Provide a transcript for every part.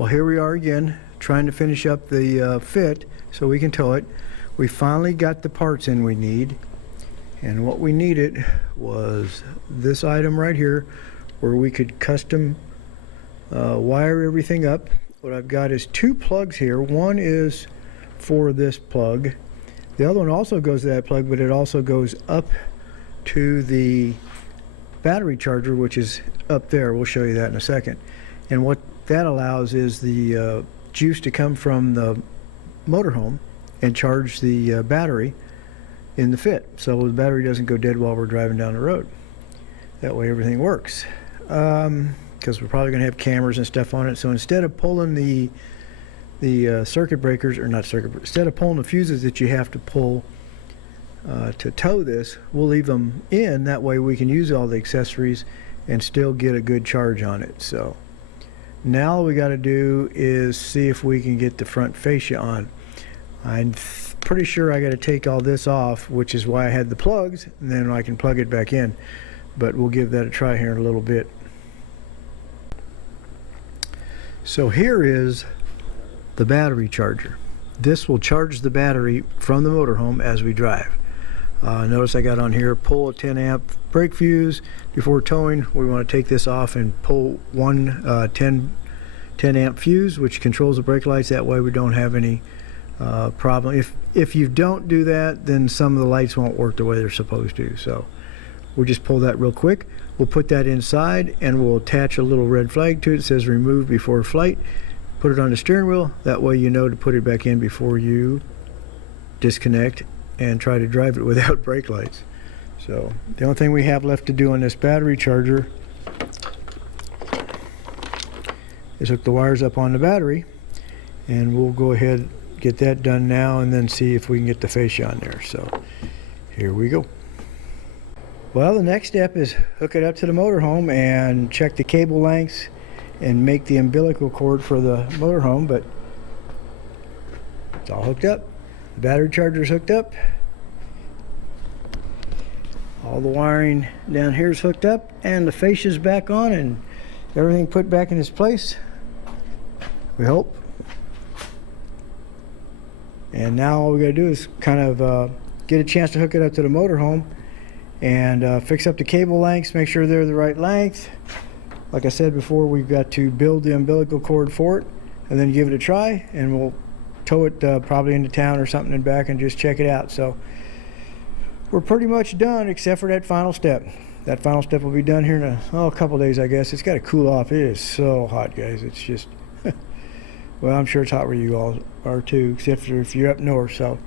Well, here we are again, trying to finish up the fit so we can tow it. We finally got the parts in we need, and what we needed was this item right here, where we could custom wire everything up. What I've got is two plugs here. One is for this plug. The other one also goes to that plug, but it also goes up to the battery charger, which is up there. We'll show you that in a second. And what that allows is the juice to come from the motorhome and charge the battery in the fit, so the battery doesn't go dead while we're driving down the road. That way everything works, because we're probably going to have cameras and stuff on it. So instead of pulling the circuit breakers, or not circuit, instead of pulling the fuses that you have to pull to tow this, we'll leave them in. That way we can use all the accessories and still get a good charge on it. So now all we got to do is see if we can get the front fascia on. I'm pretty sure I got to take all this off, which is why I had the plugs, and then I can plug it back in. But we'll give that a try here in a little bit. So here is the battery charger. This will charge the battery from the motorhome as we drive. Notice I got on here, pull a 10 amp brake fuse. Before towing, we want to take this off and pull one 10 amp fuse, which controls the brake lights. That way we don't have any problem. If you don't do that, then some of the lights won't work the way they're supposed to. So we'll just pull that real quick. We'll put that inside, and we'll attach a little red flag to it that says remove before flight. Put it on the steering wheel. That way you know to put it back in before you disconnect and try to drive it without brake lights. So the only thing we have left to do on this battery charger is hook the wires up on the battery, and we'll go ahead and get that done now, and then see if we can get the fascia on there. So here we go. Well, the next step is hook it up to the motorhome and check the cable lengths and make the umbilical cord for the motorhome, but it's all hooked up. The battery charger is hooked up. All the wiring down here is hooked up, and the fascia is back on, and everything put back in its place, we hope. And now all we gotta do is kind of get a chance to hook it up to the motorhome and fix up the cable lengths, make sure they're the right length. Like I said before, we've got to build the umbilical cord for it and then give it a try, and we'll tow it probably into town or something and back and just check it out. So we're pretty much done except for that final step. That final step will be done here in a couple days, I guess. It's got to cool off. It is so hot, guys. It's just well, I'm sure it's hot where you all are too, except for if you're up north. So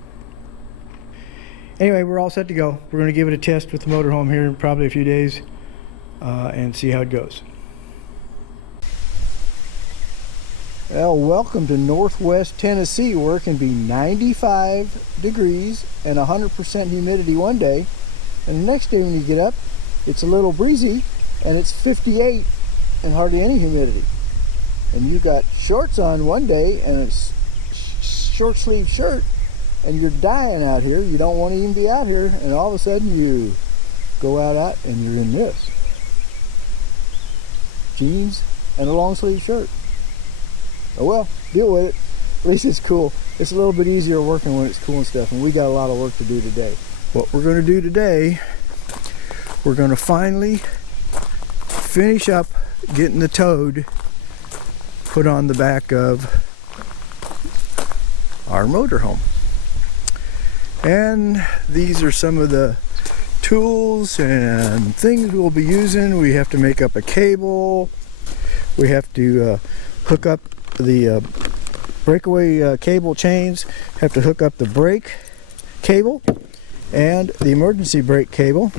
anyway, we're all set to go. We're going to give it a test with the motorhome here in probably a few days and see how it goes. Well, welcome to Northwest Tennessee, where it can be 95 degrees and 100% humidity one day, and the next day when you get up, it's a little breezy and it's 58 and hardly any humidity. And you got shorts on one day and a short sleeve shirt, and you're dying out here. You don't want to even be out here, and all of a sudden you go out and you're in this jeans and a long sleeve shirt. Oh well, deal with it. At least it's cool. It's a little bit easier working when it's cool and stuff, and we got a lot of work to do today. What we're going to do today, we're going to finally finish up getting the toad put on the back of our motorhome. And these are some of the tools and things we'll be using. We have to make up a cable. We have to hook up the breakaway cable chains, have to hook up the brake cable and the emergency brake cable,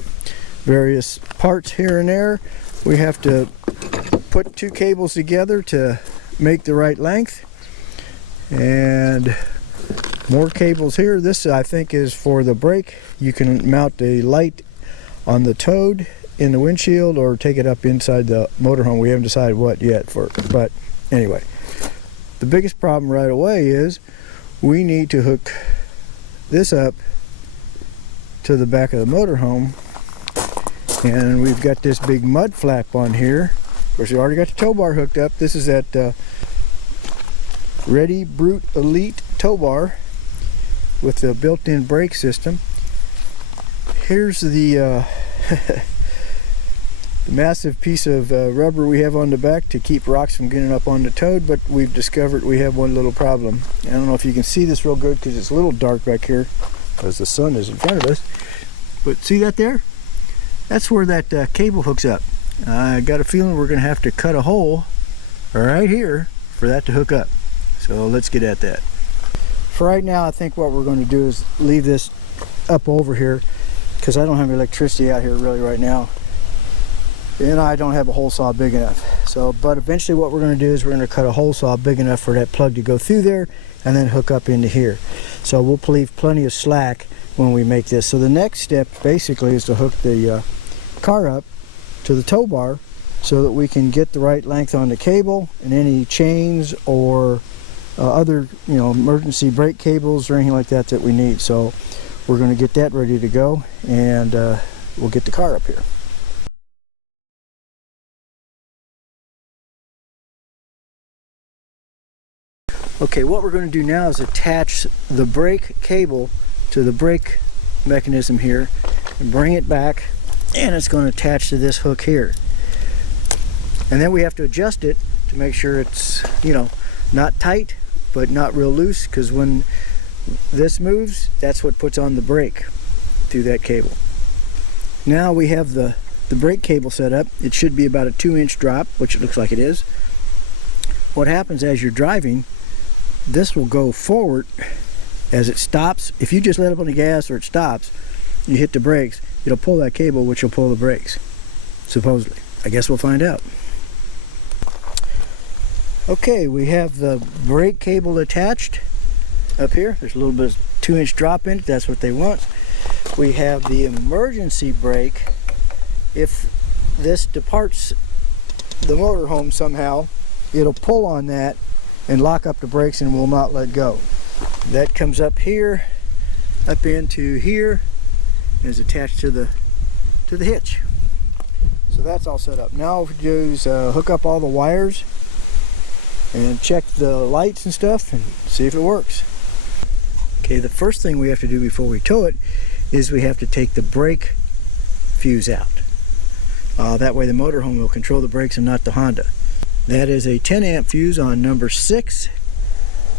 various parts here and there. We have to put two cables together to make the right length, and more cables here. This I think is for the brake. You can mount a light on the toad in the windshield or take it up inside the motorhome. We haven't decided what yet but anyway, the biggest problem right away is we need to hook this up to the back of the motorhome, and we've got this big mud flap on here. Of course, we already got the tow bar hooked up. This is that Ready Brute Elite tow bar with the built-in brake system. Here's the, the massive piece of rubber we have on the back to keep rocks from getting up on the toad, but we've discovered we have one little problem. I don't know if you can see this real good because it's a little dark back here because the sun is in front of us, but see that there? That's where that cable hooks up. I got a feeling we're going to have to cut a hole right here for that to hook up. So let's get at that. For right now, I think what we're going to do is leave this up over here because I don't have electricity out here really right now, and I don't have a hole saw big enough. So, but eventually what we're going to do is we're going to cut a hole saw big enough for that plug to go through there and then hook up into here. So we'll leave plenty of slack when we make this. So the next step basically is to hook the car up to the tow bar so that we can get the right length on the cable and any chains or other, you know, emergency brake cables or anything like that that we need. So we're going to get that ready to go, and we'll get the car up here. Okay, what we're going to do now is attach the brake cable to the brake mechanism here and bring it back, and it's going to attach to this hook here. And then we have to adjust it to make sure it's, you know, not tight but not real loose, because when this moves, that's what puts on the brake through that cable. Now we have the brake cable set up. It should be about a 2-inch drop, which it looks like it is. What happens as you're driving, this will go forward as it stops. If you just let up on the gas or it stops, you hit the brakes, it'll pull that cable, which will pull the brakes, supposedly. I guess we'll find out. Okay, we have the brake cable attached up here. There's a little bit of 2-inch drop in it. That's what they want. We have the emergency brake. If this departs the motorhome somehow, it'll pull on that and lock up the brakes and will not let go. That comes up here, up into here, and is attached to the hitch. So that's all set up. Now what we do is hook up all the wires and check the lights and stuff and see if it works. Okay, the first thing we have to do before we tow it is we have to take the brake fuse out. That way the motorhome will control the brakes and not the Honda. That is a 10 amp fuse on number 6,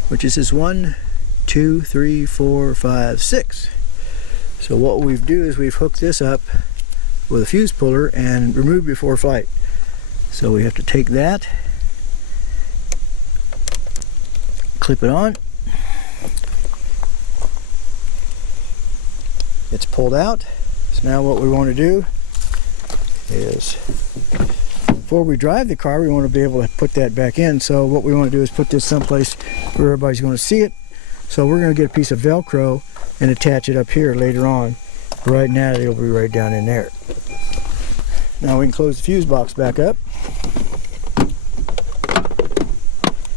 which is this 1, 2, 3, 4, 5, 6. So what we've do is we've hooked this up with a fuse puller and removed before flight. So we have to take that, clip it on. It's pulled out. So now what we want to do is, before we drive the car, we want to be able to put that back in. So what we want to do is put this someplace where everybody's going to see it. So we're going to get a piece of Velcro and attach it up here later on. Right now it'll be right down in there. Now we can close the fuse box back up.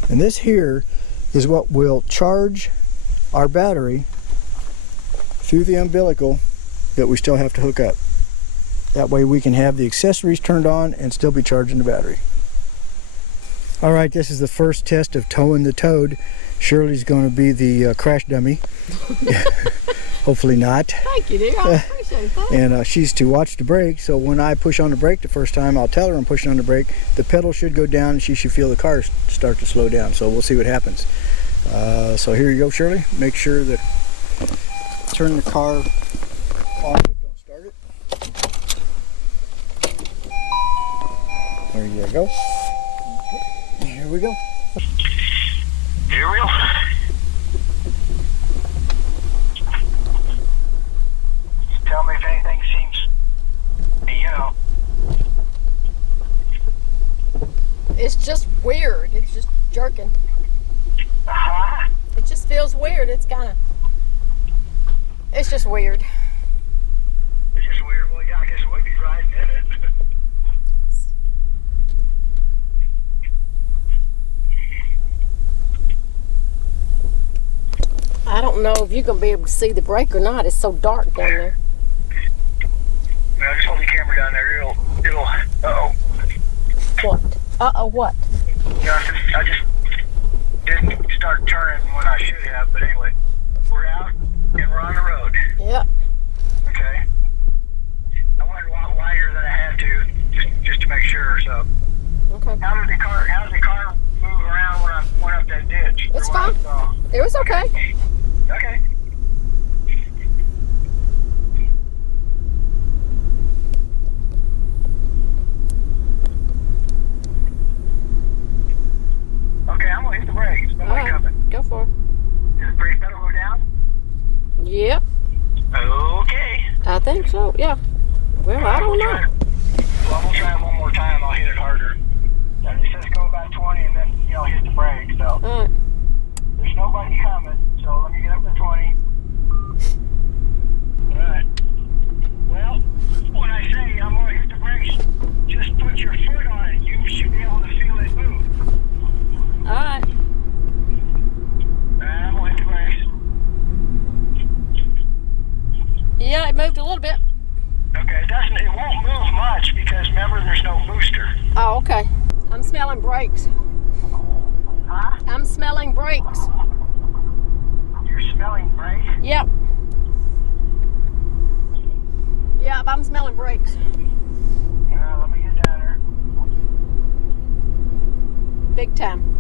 And this here is what will charge our battery through the umbilical that we still have to hook up. That way we can have the accessories turned on and still be charging the battery. Alright, this is the first test of towing the toad. Shirley's going to be the crash dummy. Hopefully not. Thank you, dear. I appreciate that. And she's to watch the brake, so when I push on the brake the first time, I'll tell her I'm pushing on the brake. The pedal should go down and she should feel the car start to slow down, so we'll see what happens. So here you go, Shirley. Make sure that turn the car off, but don't start it. There you go. Here we go. Here we go. Tell me if anything seems, you know. It's just weird. It's just jerking. It just feels weird. It's kind of... It's just weird. It's just weird. Well, yeah, I guess we'd be riding in it. I don't know if you're going to be able to see the brake or not. It's so dark down there. Well, just hold the camera down there. It'll, uh-oh. What? Uh-oh, what? No, I just didn't start turning when I should have, but anyway, we're out and we're on the road. Yep. Okay. I went a lot wider than I had to, just to make sure. So, Okay. how did the car move around when I went up that ditch? It's Or when I fine. saw? It was okay. Okay. Okay, I'm gonna hit the brakes. All Somebody right. coming. Go for it. Is the brake pedal go down? Yep. Okay. I think so. Yeah. Well, I don't know. Well, I'm gonna try it one more time. I'll hit it harder. And it says go about 20 and then, hit the brake. So All right. there's nobody coming. So let me get up to 20. Alright. Well, when I say I'm gonna hit the brakes, just put your foot on it. You should be able to feel it move. All right. Alright, I'm gonna hit the brakes. Yeah, it moved a little bit. Okay, it won't move much because remember there's no booster. Oh, okay. I'm smelling brakes. Huh? I'm smelling brakes. You're smelling brake? Yep. Yep, I'm smelling brakes. Let me get down there. Big time.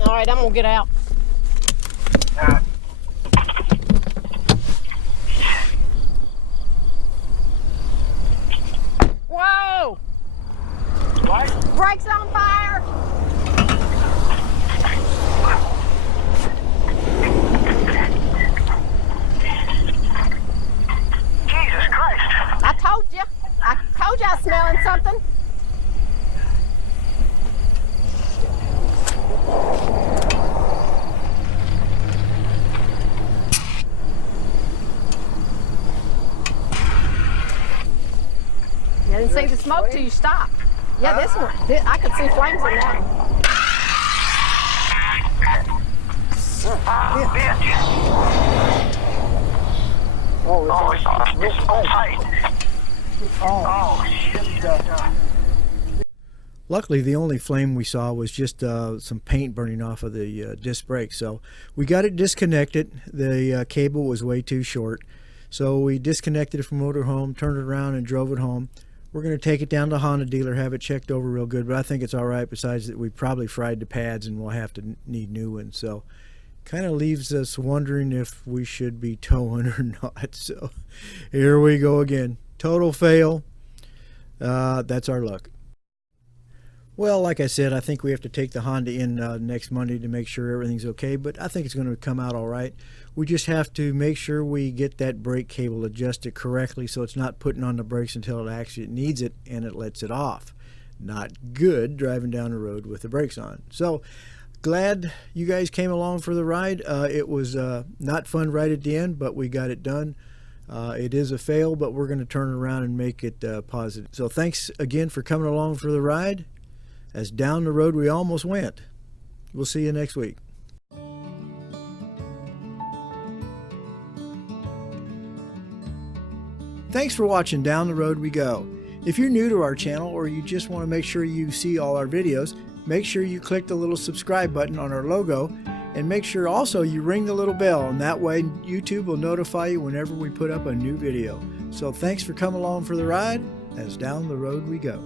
All right, I'm gonna get out. Alright. Whoa! What? Brakes on fire! Jesus Christ! I told you. I told you I was smelling something. You didn't see the smoke till you stopped. Yeah, this one. I could see flames in that one. Bitch! It's so tight. Oh, shit. Luckily, the only flame we saw was just some paint burning off of the disc brake. So we got it disconnected. The cable was way too short. So we disconnected it from Motorhome, turned it around, and drove it home. We're going to take it down to Honda dealer, have it checked over real good, but I think it's all right. Besides that, we probably fried the pads and we'll have to need new ones. So kind of leaves us wondering if we should be towing or not. So here we go again. Total fail. That's our luck. Well, like I said, I think we have to take the Honda in next Monday to make sure everything's okay, but I think it's going to come out all right. We just have to make sure we get that brake cable adjusted correctly so it's not putting on the brakes until it actually needs it and it lets it off. Not good driving down the road with the brakes on. So glad you guys came along for the ride. It was not fun right at the end, but we got it done. It is a fail, but we're going to turn it around and make it positive. So thanks again for coming along for the ride. As down the road we almost went. We'll see you next week. Thanks for watching Down the Road We Go. If you're new to our channel or you just want to make sure you see all our videos, make sure you click the little subscribe button on our logo and make sure also you ring the little bell, and that way YouTube will notify you whenever we put up a new video. So thanks for coming along for the ride as down the road we go.